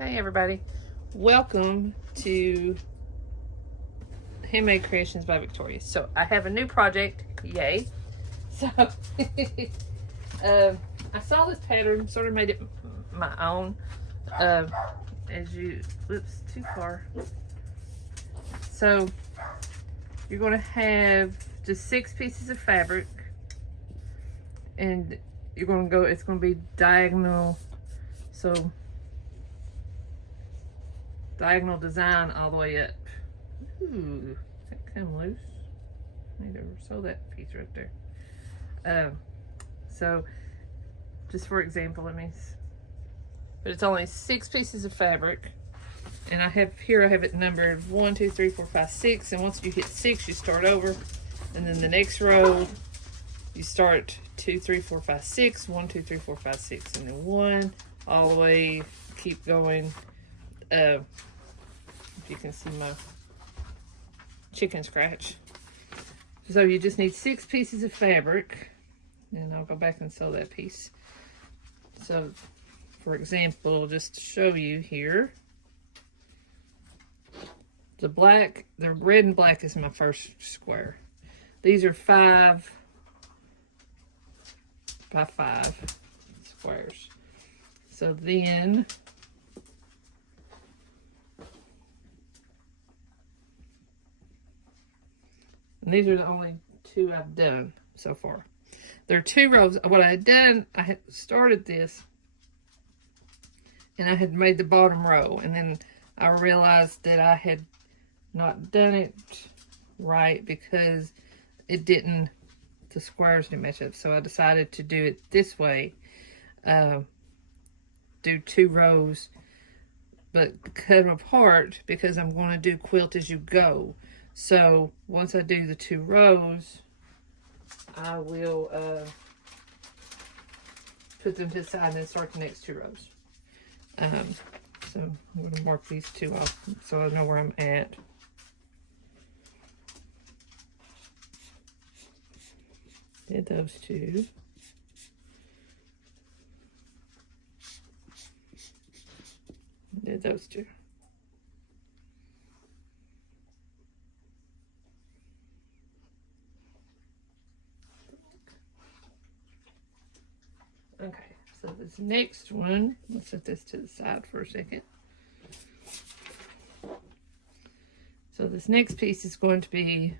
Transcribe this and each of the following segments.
Hey everybody, welcome to Handmade Creations by Victoria. So I have a new project, yay. So I saw this pattern, sort of made it my own. Oops, too far. So you're going to have just 6 pieces of fabric, and you're going to go, it's going to be diagonal, so diagonal design all the way up. Ooh, that come loose. I need to sew that piece right there. So just for example, but it's only 6 pieces of fabric, and I have it numbered 1, 2, 3, 4, 5, 6, and once you hit 6, you start over, and then the next row you start 2, 3, 4, 5, 6, 1, 2, 3, 4, 5, 6, and then 1 all the way, keep going. If you can see my chicken scratch. So you just need 6 pieces of fabric, and I'll go back and sew that piece. So for example, just to show you here, the red and black is my first square. These are 5 by 5 squares. So then and these are the only 2 I've done so far. There are 2 rows. What I had done, I had started this and I had made the bottom row, and then I realized that I had not done it right because the squares didn't match up. So I decided to do it this way. Do 2 rows, but cut them apart because I'm going to do quilt as you go. So once I do the 2 rows, I will put them to the side and then start the next 2 rows. So I'm going to mark these 2 off so I know where I'm at. Did those 2. Did those 2. Okay, so this next one, let's set this to the side for a second. So this next piece is going to be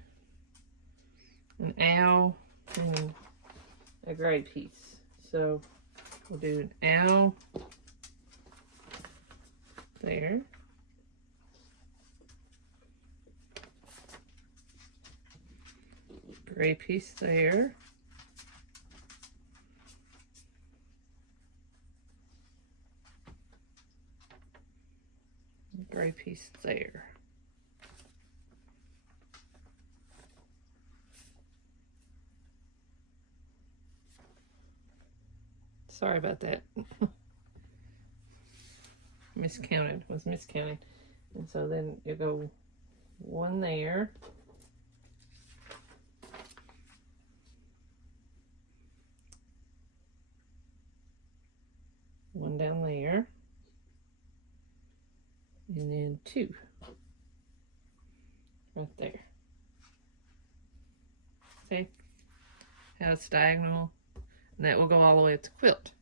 an owl and a gray piece. So we'll do an owl there. Gray piece there. Gray piece there. Sorry about that. Was miscounting. And so then you go 1 there. One down there. And then 2 right there. See how it's diagonal, and that will go all the way up the quilt.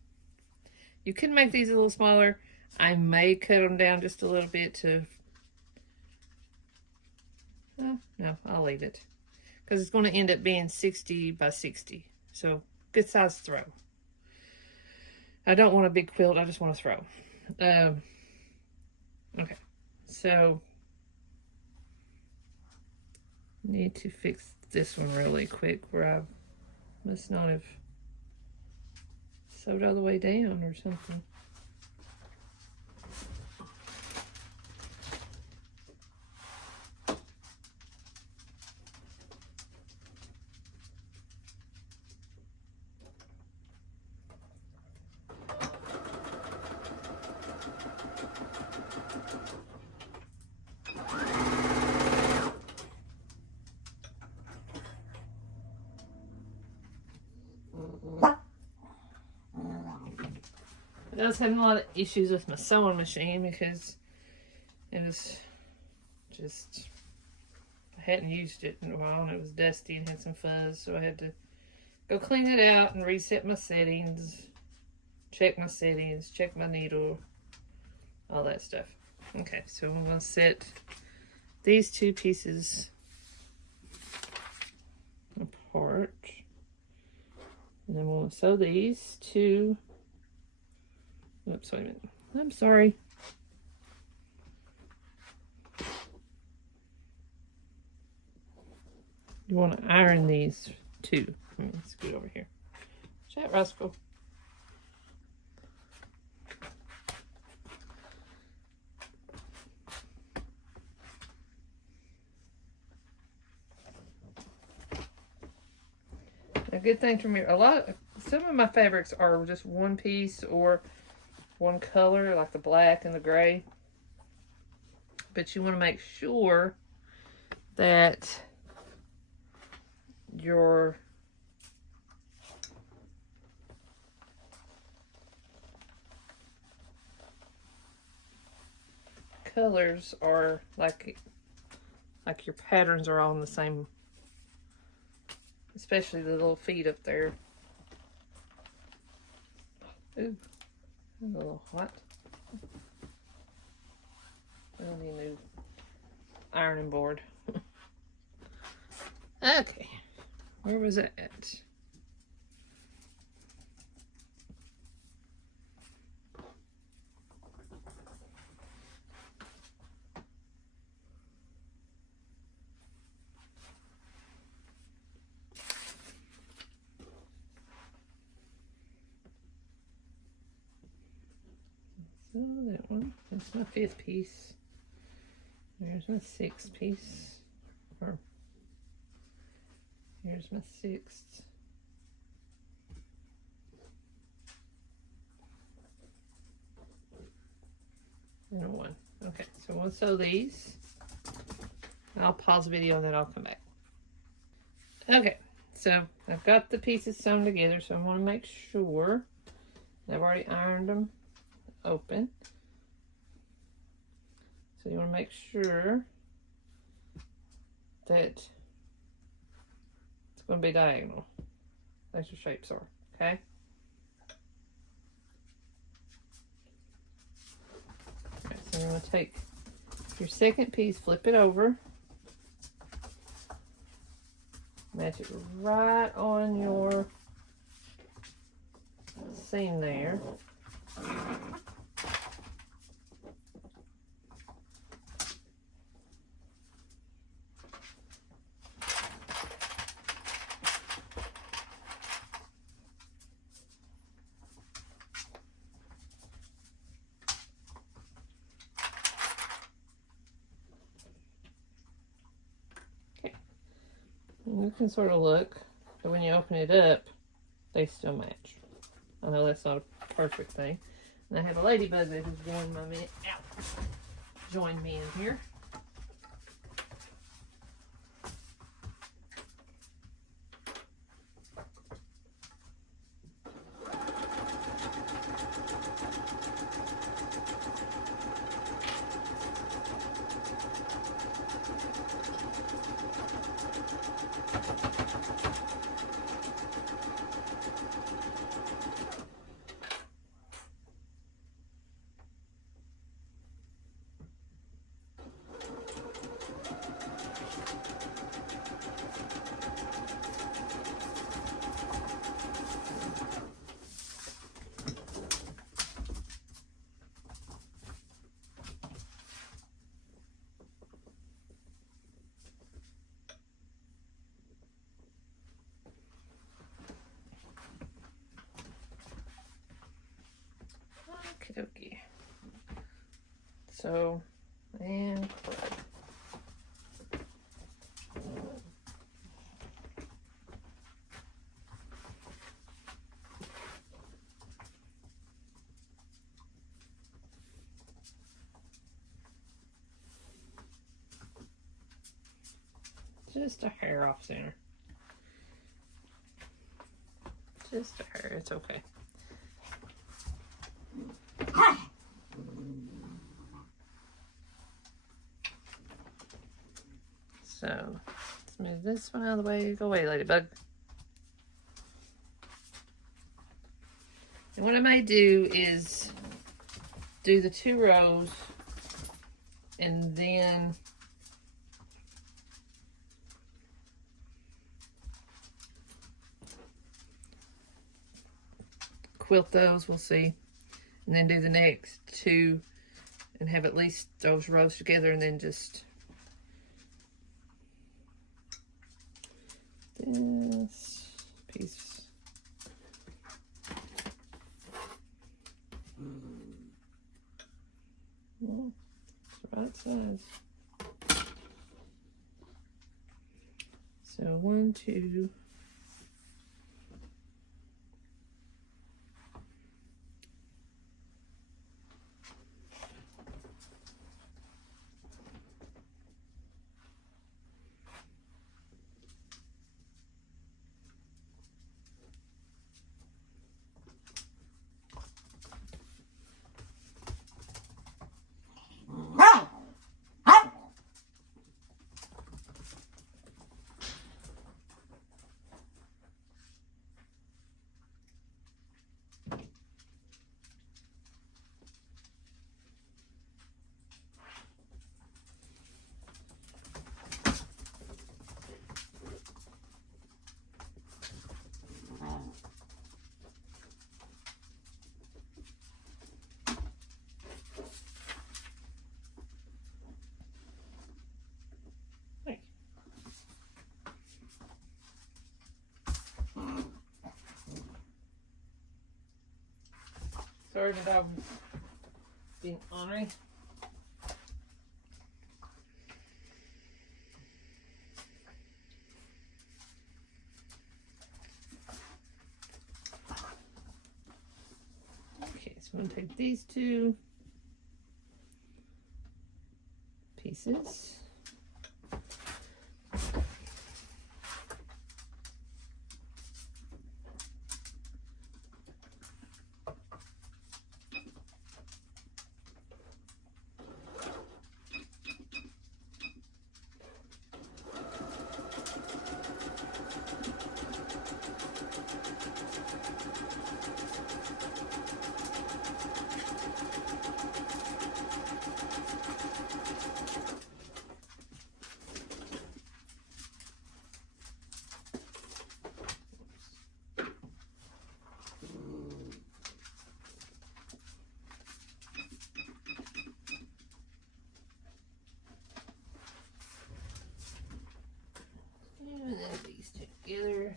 You can make these a little smaller. I may cut them down just a little bit to, no, I'll leave it because it's going to end up being 60 by 60. So good size throw. I don't want a big quilt, I just want to throw. Okay, so need to fix this one really quick where I must not have sewed all the way down or something. I was having a lot of issues with my sewing machine because it was just, I hadn't used it in a while and it was dusty and had some fuzz, so I had to go clean it out and reset my settings, check my needle, all that stuff. Okay, so I'm going to set these two pieces apart. And then we'll sew these two. Oops, wait a minute. I'm sorry. You want to iron these two. Let me scoot over here. Chat, Roscoe. A good thing to remember, some of my fabrics are just one piece or one color, like the black and the gray. But you want to make sure that your colors are like your patterns are all in the same, especially the little feet up there. Ooh, that's a little hot. I need a new ironing board. Okay, where was it at? So that one, that's my 5th piece. There's my 6th piece. Or here's my 6th. And a 1. Okay, so we'll sew these. I'll pause the video and then I'll come back. Okay, so I've got the pieces sewn together, so I want to make sure I've already ironed them open. So you want to make sure that it's going to be diagonal. That's your shapes are, okay? Okay, so you're going to take your 2nd piece, flip it over, match it right on your seam there. You can sort of look, but when you open it up, they still match. I know that's not a perfect thing. And I have a ladybug that has joined me in here. Okay. So, and crud. Just a hair off center. Just a hair, it's okay. So let's move this one out of the way. Go away, ladybug. And what I may do is do the 2 rows and then quilt those, we'll see, and then do the next 2 and have at least those rows together, and then just this piece. Well, it's the right size. So 1, 2. Sorry that I'm being ornery. Okay, so I'm going to take these 2 pieces. And then these 2 together.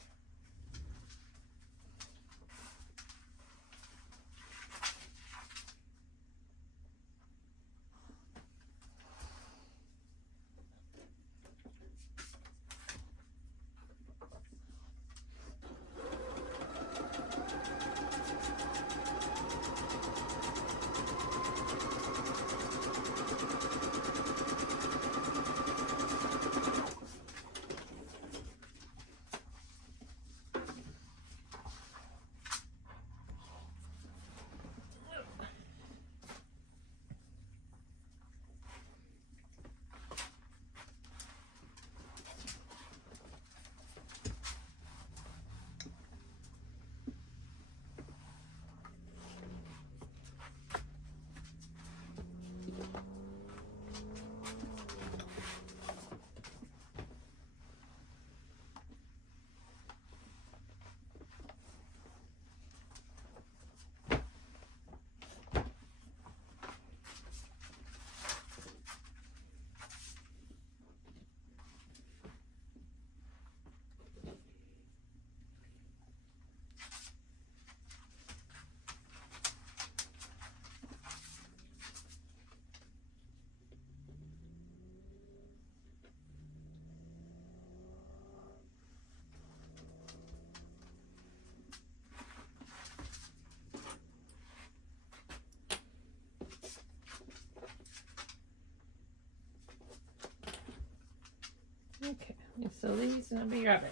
Okay, so these, and I'll be right back.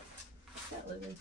Yeah, Lily.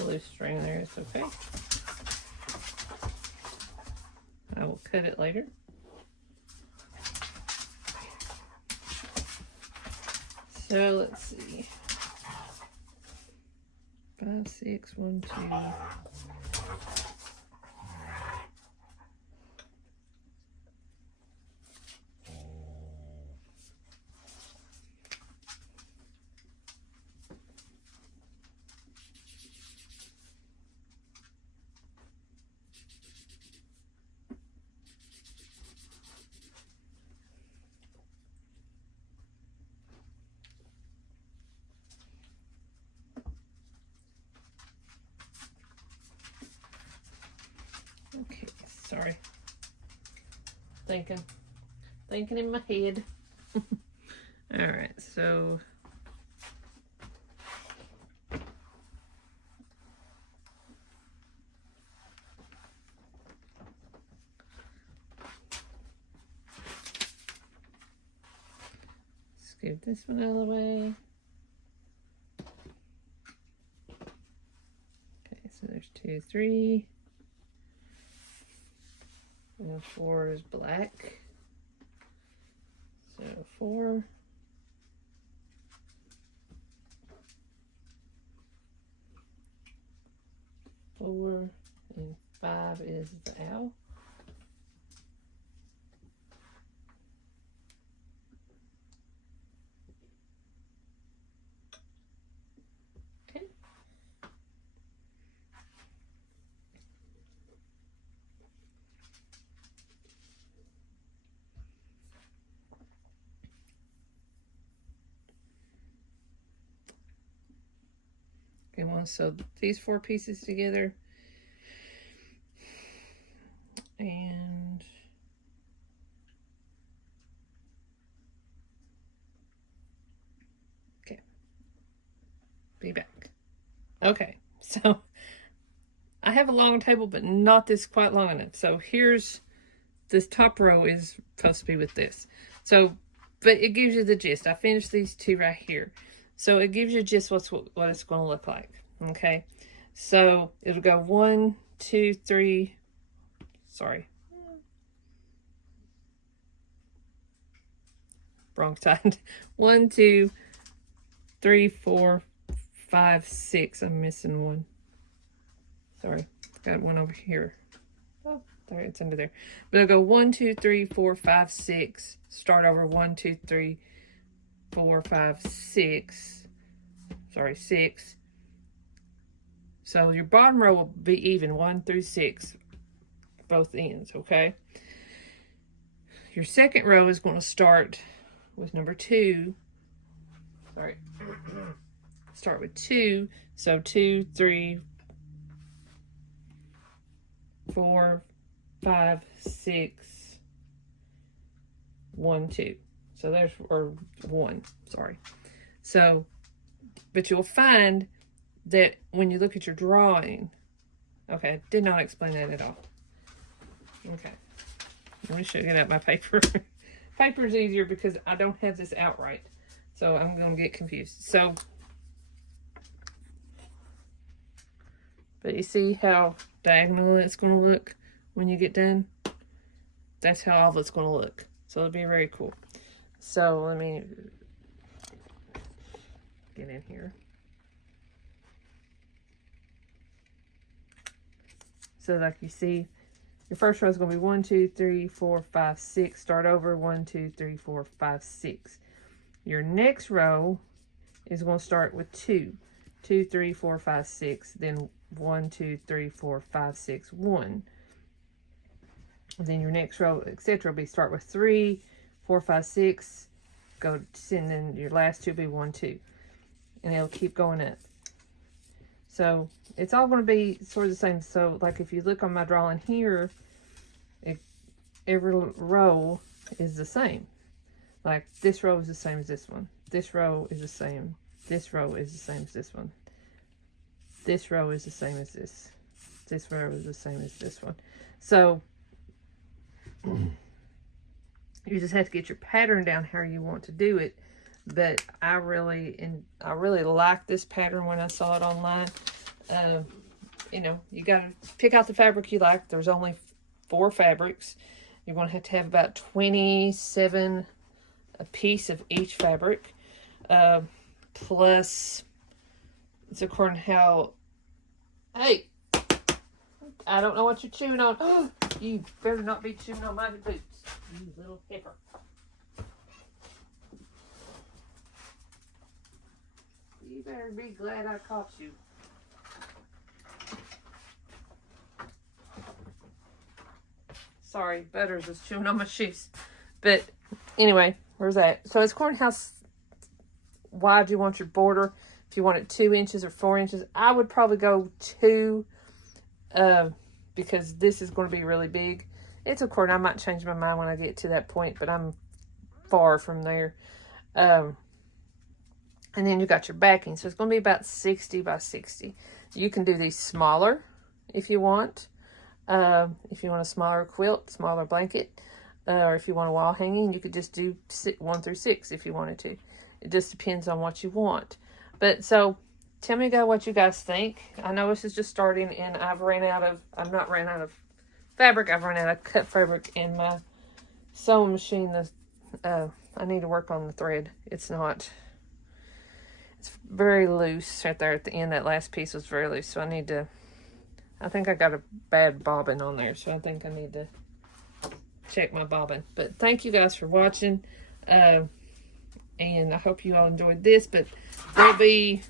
a loose string there, it's okay. I will cut it later. So let's see. 5, 6, 1, 2. Okay, sorry. Thinking in my head. All right, so scoop this one out of the way. Okay, so there's 2, 3. And 4 is black. So 4. 4 and 5 is the owl. Okay. Okay, one, so these 4 pieces together, and okay, be back. Okay, so I have a long table, but not this quite long enough. So here's this top row is supposed to be with this. So, but it gives you the gist. I finished these 2 right here. So it gives you just what it's going to look like. Okay. So it'll go 1, 2, 3. Sorry. Wrong side. 1, 2, 3, 4, 5, 6. I'm missing one. Sorry. Got one over here. Oh, there, it's under there. But it'll go 1, 2, 3, 4, 5, 6. Start over 1, 2, 3, 4, 5, 6. Sorry, 6. So your bottom row will be even 1 through 6, both ends, okay? Your second row is going to start with number 2. Sorry. Start with 2. So 2, 3, 4, 5, 6, 1, 2. So there's, or 1, sorry. So, but you'll find that when you look at your drawing, okay, did not explain that at all. Okay, let me show you that my paper. Paper is easier because I don't have this outright, so I'm going to get confused. So, but you see how diagonal it's going to look when you get done? That's how all of it's going to look. So it'll be very cool. So let me get in here. So like you see, your first row is going to be 1, 2, 3, 4, 5, 6. Start over 1, 2, 3, 4, 5, 6. Your next row is going to start with 2. 2, 3, 4, 5, 6. Then 1, 2, 3, 4, 5, 6, 1. And then your next row, etc. will be start with 3, 4, 5, 6. Go, and then your last 2 will be 1, 2. And it'll keep going up. So it's all going to be sort of the same. So like if you look on my drawing here, every row is the same. Like this row is the same as this one. This row is the same. This row is the same as this one. This row is the same as this. This row is the same as this one. So you just have to get your pattern down how you want to do it. But I really like this pattern when I saw it online. You know, you got to pick out the fabric you like. There's only 4 fabrics. You're going to have about 27 a piece of each fabric. Plus, it's according to how... Hey! I don't know what you're chewing on. Oh, you better not be chewing on my boots, you little heifer. You better be glad I caught you. Sorry, Butters was chewing on my shoes. But anyway, where's that? So it's according to how wide you want your border. If you want it 2 inches or 4 inches, I would probably go 2, because this is going to be really big. It's according, I might change my mind when I get to that point, but I'm far from there. And then you got your backing. So it's going to be about 60 by 60. You can do these smaller if you want. If you want a smaller quilt, smaller blanket, or if you want a wall hanging, you could just do 1 through 6 if you wanted to. It just depends on what you want. But so, tell me what you guys think. I know this is just starting, and I've not ran out of fabric. I've run out of cut fabric in my sewing machine. I need to work on the thread. It's very loose right there at the end. That last piece was very loose, so I think I got a bad bobbin on there, so I think I need to check my bobbin. But thank you guys for watching, and I hope you all enjoyed this, but there'll be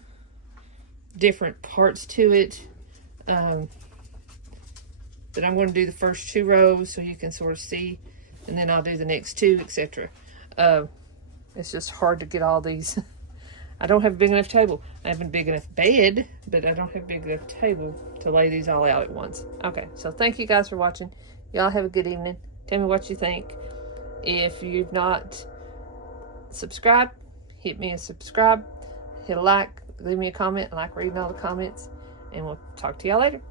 different parts to it, but I'm going to do the first 2 rows so you can sort of see, and then I'll do the next 2, etc. It's just hard to get all these. I don't have a big enough table. I have a big enough bed, but I don't have a big enough table to lay these all out at once. Okay, so thank you guys for watching. Y'all have a good evening. Tell me what you think. If you've not subscribed, hit me a subscribe, hit a like, leave me a comment. I like reading all the comments, and we'll talk to y'all later.